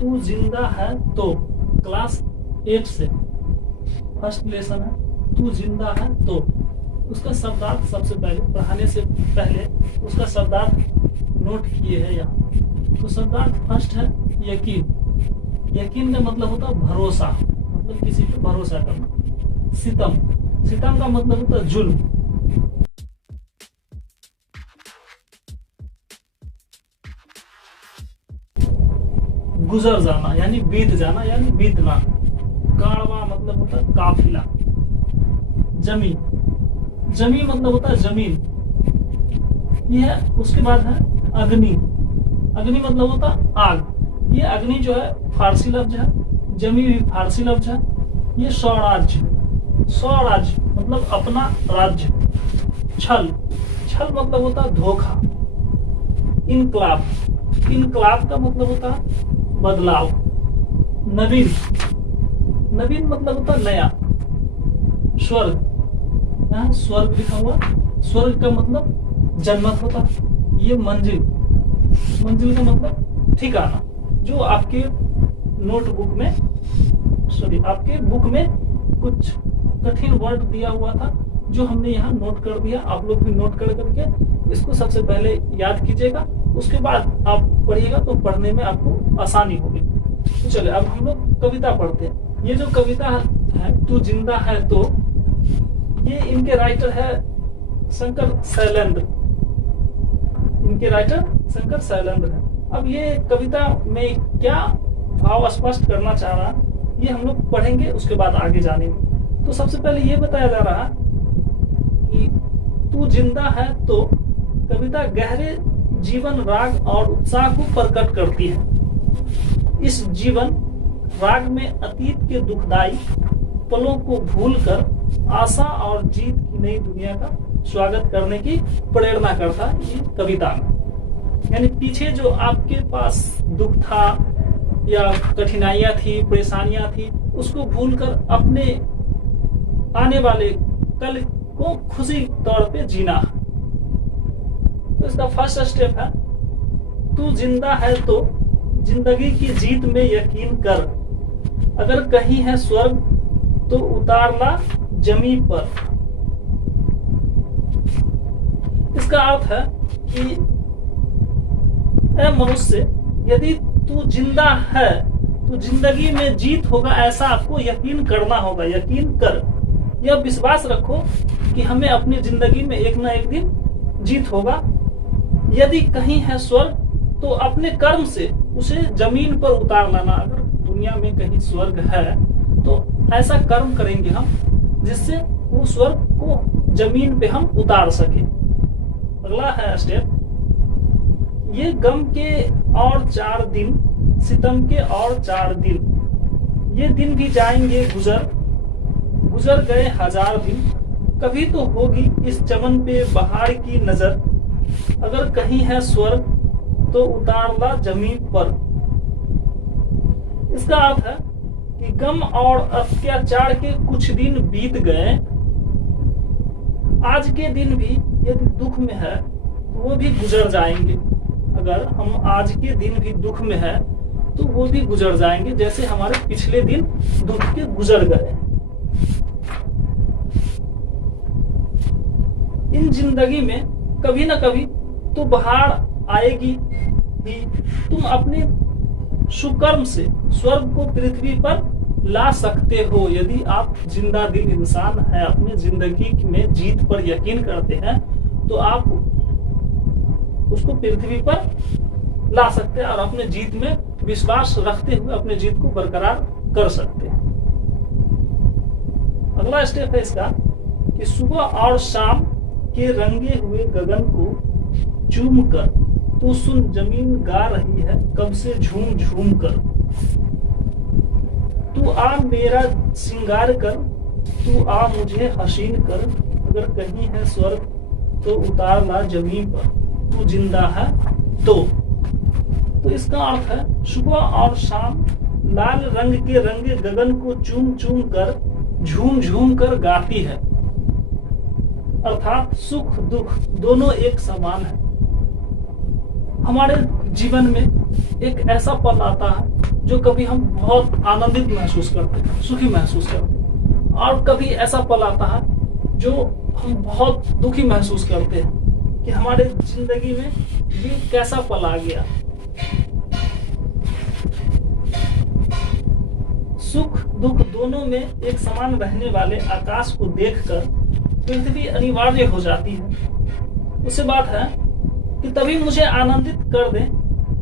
तू जिंदा है तो, क्लास 8 से फर्स्ट लेसन है तू जिंदा है तो। उसका शब्दार्थ सबसे पहले पढ़ाने से पहले उसका शब्दार्थ नोट किए हैं यहाँ। तो शब्दार्थ फर्स्ट है यकीन। यकीन का मतलब होता है भरोसा, मतलब किसी पे भरोसा करना। सितम, सितम का मतलब होता है जुल्म। गुजर जाना यानी बीत जाना यानी बीतना। काड़वा मतलब होता है काफिला। जमी, जमी मतलब होता है जमीन। यह है। उसके बाद है अग्नि। अग्नि मतलब होता है आग। ये अग्नि जो है फारसी लफ्ज है, जमी भी फारसी लफ्ज है। ये स्वराज्य, स्वराज्य मतलब अपना राज्य। छल, छल मतलब होता है धोखा। इनकलाब, इनकलाब का मतलब होता है बदलाव। नवीन, नवीन मतलब होता है नया। स्वर्ग, यहाँ स्वर्ग लिखा हुआ, स्वर्ग का मतलब जन्नत होता है। ये मंजिल, मंजिल का मतलब ठिकाना। जो आपके नोटबुक में, सॉरी आपके बुक में कुछ कठिन वर्ड दिया हुआ था जो हमने यहाँ नोट कर दिया। आप लोग भी नोट कर करके इसको सबसे पहले याद कीजिएगा, उसके बाद आप पढ़िएगा तो पढ़ने में आपको आसानी होगी। तो चलिए अब हम लोग कविता पढ़ते हैं। ये जो कविता है तू जिंदा है तो, ये इनके राइटर है शंकर शैलेंद्र। इनके राइटर शंकर शैलेंद्र है। अब ये कविता में क्या भाव स्पष्ट करना चाह रहा है ये हम लोग पढ़ेंगे, उसके बाद आगे जानेंगे। तो सबसे पहले ये बताया जा रहा है कि तू जिंदा है तो कविता गहरे जीवन राग और उत्साह को प्रकट करती है। इस जीवन राग में अतीत के दुखदाई पलों को भूलकर आशा और जीत की नई दुनिया का स्वागत करने की प्रेरणा करता है ये कविता में। यानी पीछे जो आपके पास दुख था या कठिनाइयां थी, परेशानियां थी, उसको भूलकर अपने आने वाले कल को खुशी तौर पे जीना। तो इसका फर्स्ट स्टेप है तू जिंदा है तो जिंदगी की जीत में यकीन कर। अगर कहीं है स्वर्ग तो उतारना जमी पर। इसका अर्थ है कि ऐ मनुष्य, यदि तू जिंदा है तो जिंदगी में जीत होगा, ऐसा आपको यकीन करना होगा। यकीन कर, यह विश्वास रखो कि हमें अपनी जिंदगी में एक ना एक दिन जीत होगा। यदि कहीं है स्वर्ग तो अपने कर्म से उसे जमीन पर उतार लाना। अगर दुनिया में कहीं स्वर्ग है तो ऐसा कर्म करेंगे हम जिससे वो स्वर्ग को जमीन पे हम उतार सके। अगला है स्टेप, ये गम के और 4 दिन, सितम के और 4 दिन। ये दिन भी जाएंगे गुजर, गुजर गए 1000 दिन। कभी तो होगी इस चमन पे बहार की नजर। अगर कहीं है स्वर्ग तो उतारला जमीन पर। इसका अर्थ है कि गम और अत्याचार के कुछ दिन बीत गए। आज के दिन भी यदि दुख में है तो वो भी गुजर जाएंगे। अगर हम आज के दिन भी दुख में है तो वो भी गुजर जाएंगे, जैसे हमारे पिछले दिन दुख के गुजर गए। इन जिंदगी में कभी ना कभी तो बहार आएगी ही। तुम अपने सुकर्म से स्वर्ग को पृथ्वी पर ला सकते हो। यदि आप जिंदा दिल इंसान है, अपनी जिंदगी में जीत पर यकीन करते हैं, तो आप उसको पृथ्वी पर ला सकते हैं और अपने जीत में विश्वास रखते हुए अपने जीत को बरकरार कर सकते हैं। अगला स्टेप है इसका कि सुबह और शाम के रंगे हुए गगन को चूम कर तो सुन जमीन गा रही है कब से झूम झूम कर। तू आ मेरा श्रृंगार कर, तू आ मुझे हसीन कर। अगर कहीं है स्वर्ग तो उतार ला जमीन पर, तू जिंदा है तो इसका अर्थ है सुबह और शाम लाल रंग के रंगे गगन को चूम चूम कर, झूम झूम कर गाती है। अर्थात सुख दुख दोनों एक समान है। हमारे जीवन में एक ऐसा पल आता है जो कभी हम बहुत आनंदित महसूस करते हैं, सुखी महसूस करते हैं, और कभी ऐसा पल आता है जो हम बहुत दुखी महसूस करते हैं कि हमारे जिंदगी में ये कैसा पल आ गया। सुख दुख दोनों में एक समान रहने वाले आकाश को देखकर पृथ्वी अनिवार्य हो जाती है। उससे बात है कि तभी मुझे आनंदित कर दे।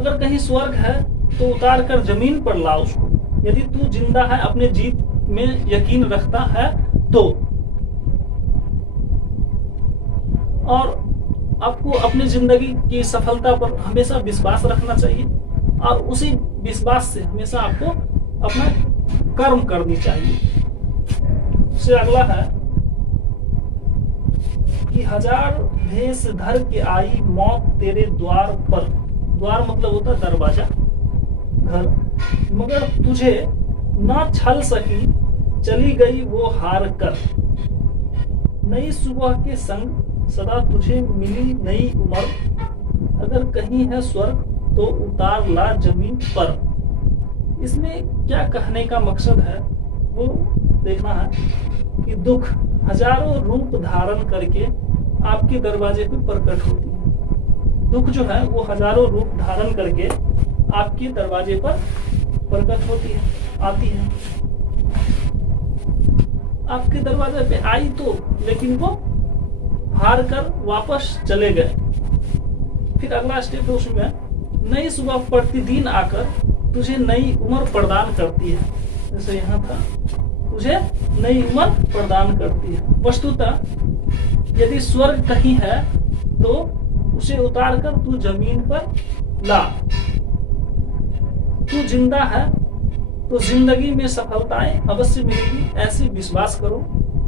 अगर कहीं स्वर्ग है तो उतार कर जमीन पर ला उसको, यदि तू जिंदा है, अपने जीत में यकीन रखता है तो। और आपको अपनी जिंदगी की सफलता पर हमेशा विश्वास रखना चाहिए, और उसी विश्वास से हमेशा आपको अपना कर्म करनी चाहिए। उससे अगला है कि 1000 भेष धर के आई मौत तेरे द्वार पर। द्वार मतलब होता है दरवाजा, घर। मगर तुझे ना छल सकी, चली गई वो हार कर। नई सुबह के संग सदा तुझे मिली नई उम्र। अगर कहीं है स्वर्ग तो उतार ला जमीन पर। इसमें क्या कहने का मकसद है वो देखना है कि दुख हजारों रूप धारण करके आपके दरवाजे पे प्रकट होती है। दुख जो है वो हजारों रूप धारण करके आपके दरवाजे पर प्रकट होती है, आती है। आपके दरवाजे पे आई तो, लेकिन वो हार कर वापस चले गए। फिर अगला स्टेप है उसमें, नई सुबह प्रतिदिन आकर तुझे नई उम्र प्रदान करती है। जैसे यहाँ था, तुझे नई उम्र प्रदान करती है। वस्तुतः यदि स्वर्ग कहीं है तो उसे उतार कर तू जमीन पर ला। तू जिंदा है तो जिंदगी में सफलताएं अवश्य मिलेगी, ऐसे विश्वास करो।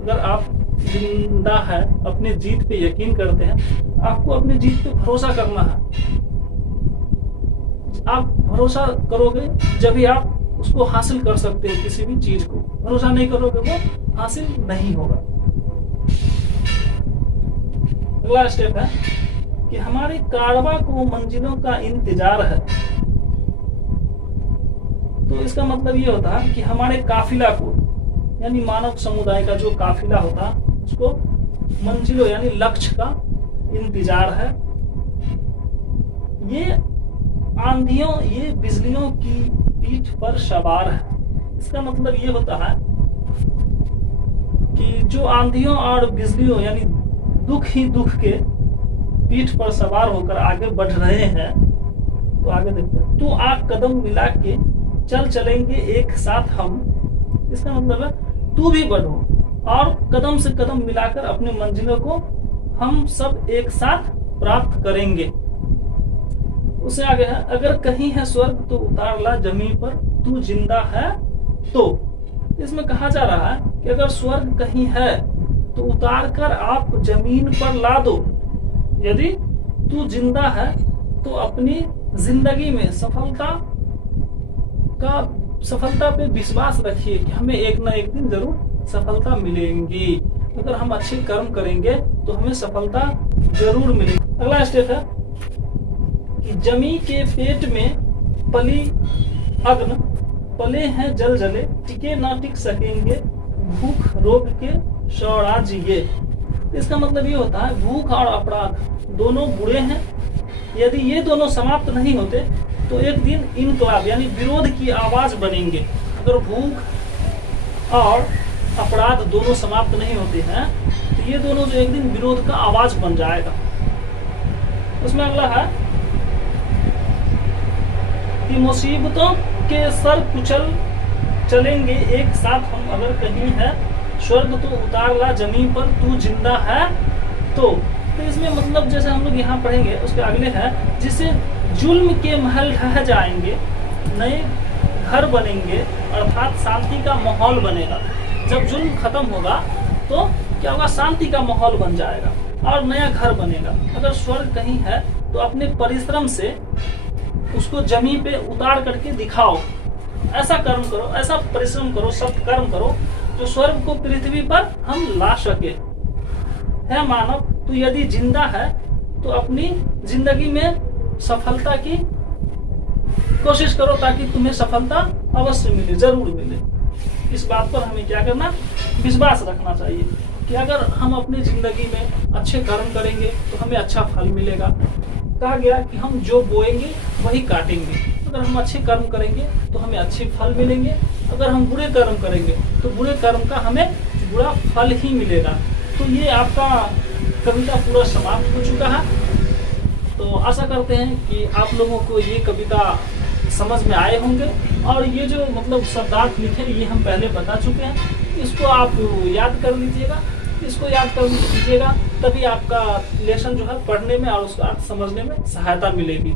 अगर आप जिंदा है, अपने जीत पे यकीन करते हैं, आपको अपनी जीत पे भरोसा करना है। आप भरोसा करोगे जब ही आप उसको हासिल कर सकते हैं, किसी भी चीज को। भरोसा नहीं करोगे वो हासिल नहीं होगा। अगला स्टेप है कि हमारे कारवां को मंजिलों का इंतजार है। तो इसका मतलब ये होता है कि हमारे काफिला को, यानी मानव समुदाय का जो काफिला होता है, उसको मंजिलों यानी लक्ष्य का इंतजार है। ये आंधियों, ये बिजलियों की पीठ पर सवार है। इसका मतलब ये होता है कि जो आंधियों और बिजलियों यानी दुख ही दुख के पीठ पर सवार होकर आगे बढ़ रहे हैं। तो आगे देखते हैं, तू आग कदम मिला के चल चलेंगे एक साथ हम। इसका मतलब है तू भी बढ़ो और कदम से कदम मिलाकर अपने मंजिलों को हम सब एक साथ प्राप्त करेंगे। उससे आगे है, अगर कहीं है स्वर्ग तो उतार ला जमीन पर, तू जिंदा है तो। इसमें कहा जा रहा है कि अगर स्वर्ग कहीं है तो उतार कर आप जमीन पर ला दो। यदि तू जिंदा है तो अपनी जिंदगी में सफलता पे विश्वास रखिए कि हमें एक ना एक दिन जरूर सफलता मिलेगी। अगर हम अच्छे कर्म करेंगे तो हमें सफलता जरूर मिलेगी। अगला स्टेप है कि जमी के पेट में पली अग्न, पले हैं जल जले, टिके ना टिक सकेंगे भूख रोग के स्वराज ये। इसका मतलब ये होता है भूख और अपराध दोनों बुरे हैं। यदि ये दोनों समाप्त नहीं होते तो एक दिन इनकलाब यानी विरोध की आवाज बनेंगे। अगर भूख और अपराध दोनों समाप्त नहीं होते हैं तो ये दोनों जो एक दिन विरोध का आवाज बन जाएगा। उसमें अगला है कि मुसीबतों के सर कुचल चलेंगे एक साथ हम। अगर कहीं है स्वर्ग तो उतार ला जमीन पर, तू जिंदा है तो इसमें मतलब जैसे हम लोग यहाँ पढ़ेंगे उसके अगले है, जिसे जुल्म के महल ढह जाएंगे, नए घर बनेंगे, अर्थात शांति का माहौल बनेगा। जब जुल्म खत्म होगा तो क्या होगा, शांति का माहौल बन जाएगा और नया घर बनेगा। अगर स्वर्ग कहीं है तो अपने परिश्रम से उसको जमीन पे उतार करके दिखाओ। ऐसा कर्म करो, ऐसा परिश्रम करो, सत्कर्म करो जो स्वर्ग को पृथ्वी पर हम ला सके। है मानव, तो यदि जिंदा है तो अपनी जिंदगी में सफलता की कोशिश करो ताकि तुम्हें सफलता अवश्य मिले, जरूर मिले। इस बात पर हमें क्या करना, विश्वास रखना चाहिए कि अगर हम अपनी जिंदगी में अच्छे कर्म करेंगे तो हमें अच्छा फल मिलेगा। कहा गया कि हम जो बोएंगे वही काटेंगे। अगर हम अच्छे कर्म करेंगे तो हमें अच्छे फल मिलेंगे, अगर हम बुरे कर्म करेंगे तो बुरे कर्म का हमें बुरा फल ही मिलेगा। तो ये आपका कविता पूरा समाप्त हो चुका है। तो आशा करते हैं कि आप लोगों को ये कविता समझ में आए होंगे, और ये जो मतलब शब्दार्थ लिखे ये हम पहले बता चुके हैं। इसको आप याद कर लीजिएगा, इसको याद कर लीजिएगा, तभी आपका लेसन जो है पढ़ने में और उसका अर्थ समझने में सहायता मिलेगी।